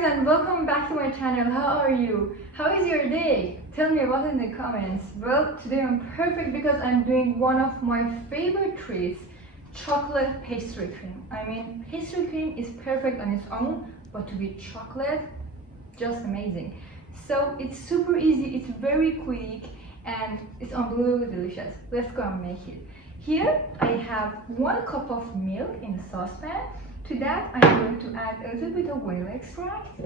guys, and welcome back to my channel. How are you? How is your day? Tell me about it in the comments. Well, today I'm perfect because I'm doing one of my favorite treats, chocolate pastry cream. I mean, pastry cream is perfect on its own, but to be chocolate, just amazing. So it's super easy, it's very quick, and it's unbelievably delicious. Let's go and make it. Here I have 1 cup of milk in a saucepan. To that I'm going to add a little bit of vanilla extract.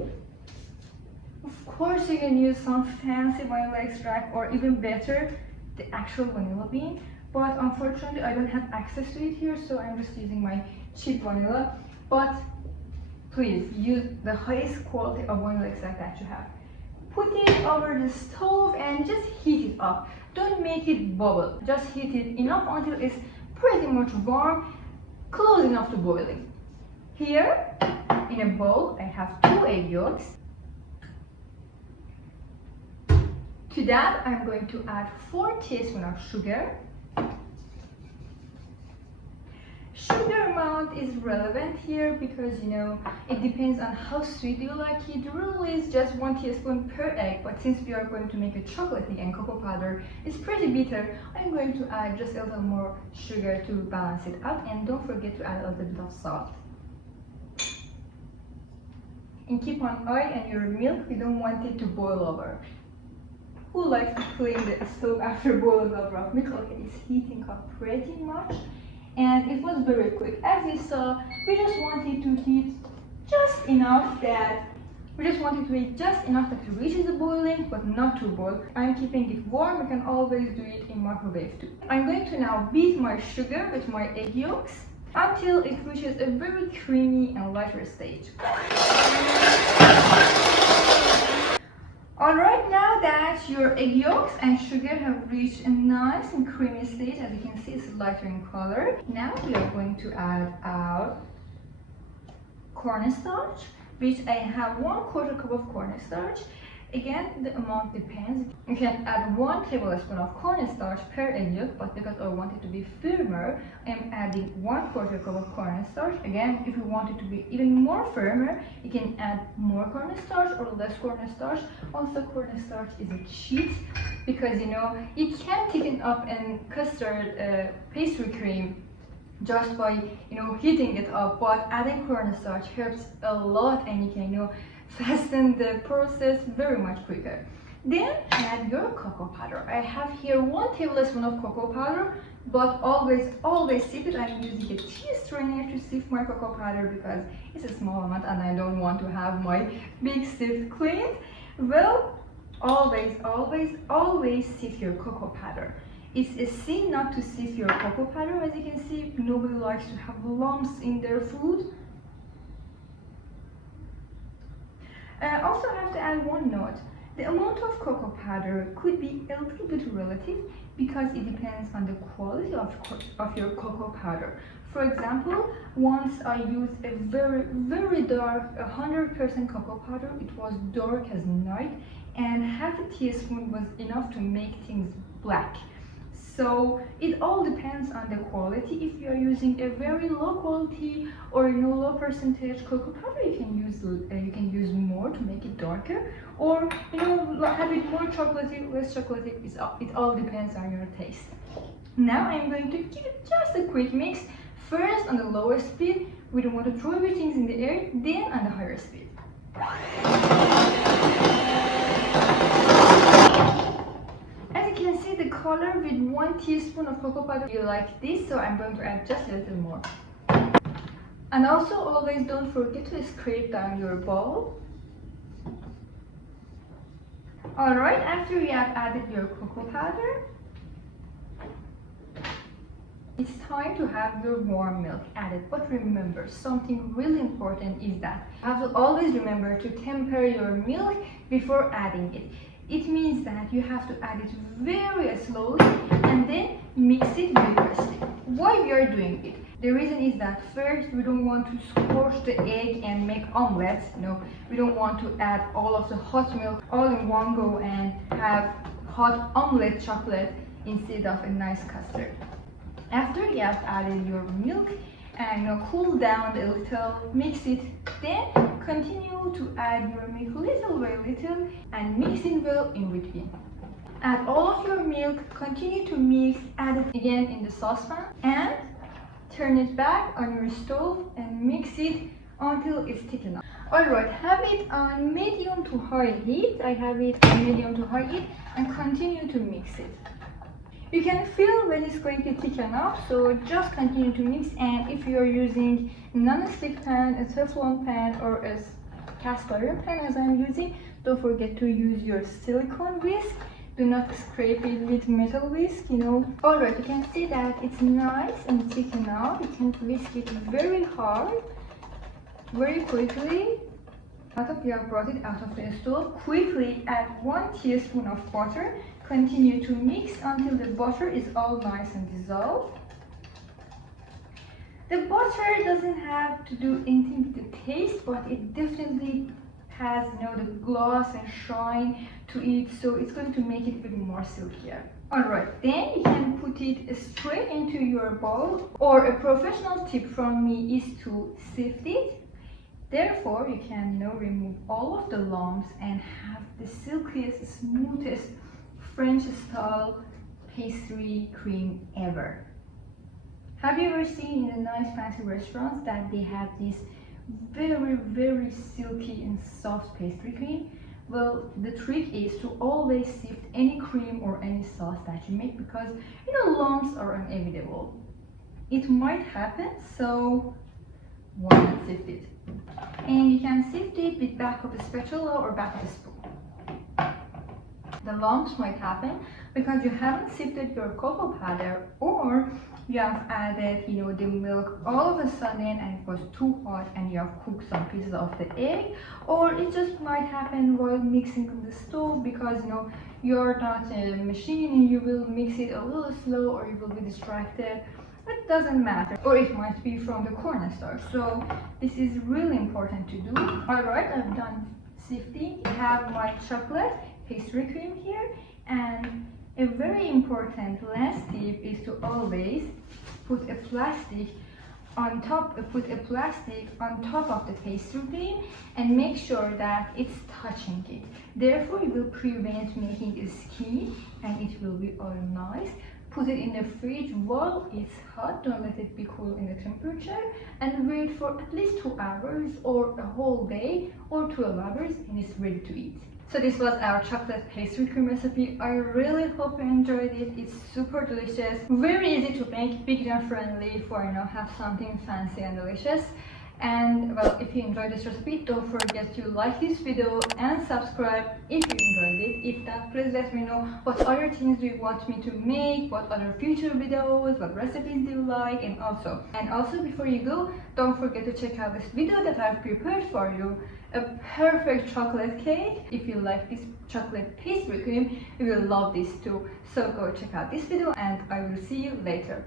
Of course you can use some fancy vanilla extract, or even better, the actual vanilla bean. But unfortunately I don't have access to it here, so I'm just using my cheap vanilla. But please use the highest quality of vanilla extract that you have. Put it over the stove and just heat it up. Don't make it bubble. Just heat it enough until it's pretty much warm, close enough to boiling. Here, in a bowl, I have 2 egg yolks. To that, I'm going to add 4 teaspoons of sugar. Sugar amount is relevant here because it depends on how sweet you like it. The rule is just 1 teaspoon per egg, but since we are going to make a chocolatey and cocoa powder is pretty bitter, I'm going to add just a little more sugar to balance it out, and don't forget to add a little bit of salt. And keep an eye on your milk, we don't want it to boil over. Who likes to clean the stove after boiling over milk? Okay, it's heating up pretty much. And it was very quick. As you saw, we just wanted to heat just enough that it reaches the boiling, but not too boil. I'm keeping it warm. You can always do it in microwave too. I'm going to now beat my sugar with my egg yolks until it reaches a very creamy and lighter stage. Alright, now that your egg yolks and sugar have reached a nice and creamy stage, as you can see it's lighter in color. Now we are going to add our cornstarch, which I have 1/4 cup of cornstarch. Again, the amount depends. You can add 1 tablespoon of cornstarch per egg yolk, but because I want it to be firmer, I'm adding 1/4 cup of cornstarch. Again, if you want it to be even more firmer, you can add more cornstarch or less cornstarch. Also, cornstarch is a cheat because it can thicken up and custard pastry cream just by heating it up, but adding cornstarch helps a lot, and you can fasten the process very much quicker. Then add your cocoa powder. I have here 1 tablespoon of cocoa powder, but always sift it. I'm using a tea strainer to sift my cocoa powder because it's a small amount and I don't want to have my big sift cleaned. Well, always sift your cocoa powder. It's a sin not to sift your cocoa powder. As you can see, nobody likes to have lumps in their food. Also, I have to add 1 note. The amount of cocoa powder could be a little bit relative because it depends on the quality of your cocoa powder. For example, once I used a very dark 100% cocoa powder. It was dark as night, and half a teaspoon was enough to make things black. So it all depends on the quality. If you are using a very low quality or low percentage cocoa powder, you can use more to make it darker, or have it more chocolatey, less chocolatey. It all depends on your taste. Now I'm going to give it just a quick mix. First on the lowest speed, we don't want to throw everything in the air. Then on the higher speed. The color with 1 teaspoon of cocoa powder, you like this, so I'm going to add just a little more. And also always don't forget to scrape down your bowl. Alright, after you have added your cocoa powder, it's time to have your warm milk added. But remember, something really important is that you have to always remember to temper your milk before adding it. It means that you have to add it very slowly and then mix it vigorously. Why we are doing it? The reason is that first, we don't want to squash the egg and make omelets. We don't want to add all of the hot milk all in one go and have hot omelet chocolate instead of a nice custard. After you have added your milk and cool down a little, mix it, then continue to add your milk little by little and mix it well in between. Add all of your milk, continue to mix, add it again in the saucepan and turn it back on your stove and mix it until it's thick enough. Alright, have it on medium to high heat. I have it on medium to high heat and continue to mix it. You can feel when it's going to thicken up, so just continue to mix. And if you're using non-stick pan, a Teflon pan or a cast iron pan as I'm using, don't forget to use your silicone whisk. Do not scrape it with metal whisk, Alright, you can see that it's nice and thick enough. You can whisk it very hard, very quickly. After you have brought it out of the stove, quickly add 1 teaspoon of butter. Continue to mix until the butter is all nice and dissolved. The butter doesn't have to do anything with the taste, but it definitely has the gloss and shine to it, so it's going to make it even more silkier. Alright, then you can put it straight into your bowl, or a professional tip from me is to sift it. Therefore, you can remove all of the lumps and have the silkiest, smoothest French style pastry cream ever. Have you ever seen in the nice fancy restaurants that they have this very, very silky and soft pastry cream? Well, the trick is to always sift any cream or any sauce that you make, because lumps are inevitable. It might happen, so why not sift it? And you can sift it with back of a spatula or back of a spoon. The lumps might happen because you haven't sifted your cocoa powder, or you have added the milk all of a sudden and it was too hot and you have cooked some pieces of the egg, or it just might happen while mixing on the stove because you're not a machine and you will mix it a little slow or you will be distracted. It doesn't matter, or it might be from the cornstarch, so this is really important to do. Alright, I've done sifting. I have my chocolate pastry cream here, and a very important last tip is to always put a plastic on top of the pastry cream and make sure that it's touching it. Therefore, it will prevent making a skin and it will be all nice. Put it in the fridge while it's hot, don't let it be cool in the temperature, and wait for at least 2 hours or a whole day or 12 hours and it's ready to eat. So this was our chocolate pastry cream recipe. I really hope you enjoyed it. It's super delicious, very easy to make, beginner friendly for have something fancy and delicious. And well, if you enjoyed this recipe, don't forget to like this video and subscribe if you enjoyed it. If not, please let me know what other things do you want me to make, what other future videos, what recipes do you like, and also before you go, don't forget to check out this video that I've prepared for you, a perfect chocolate cake. If you like this chocolate pastry cream, you will love this too. So go check out this video and I will see you later.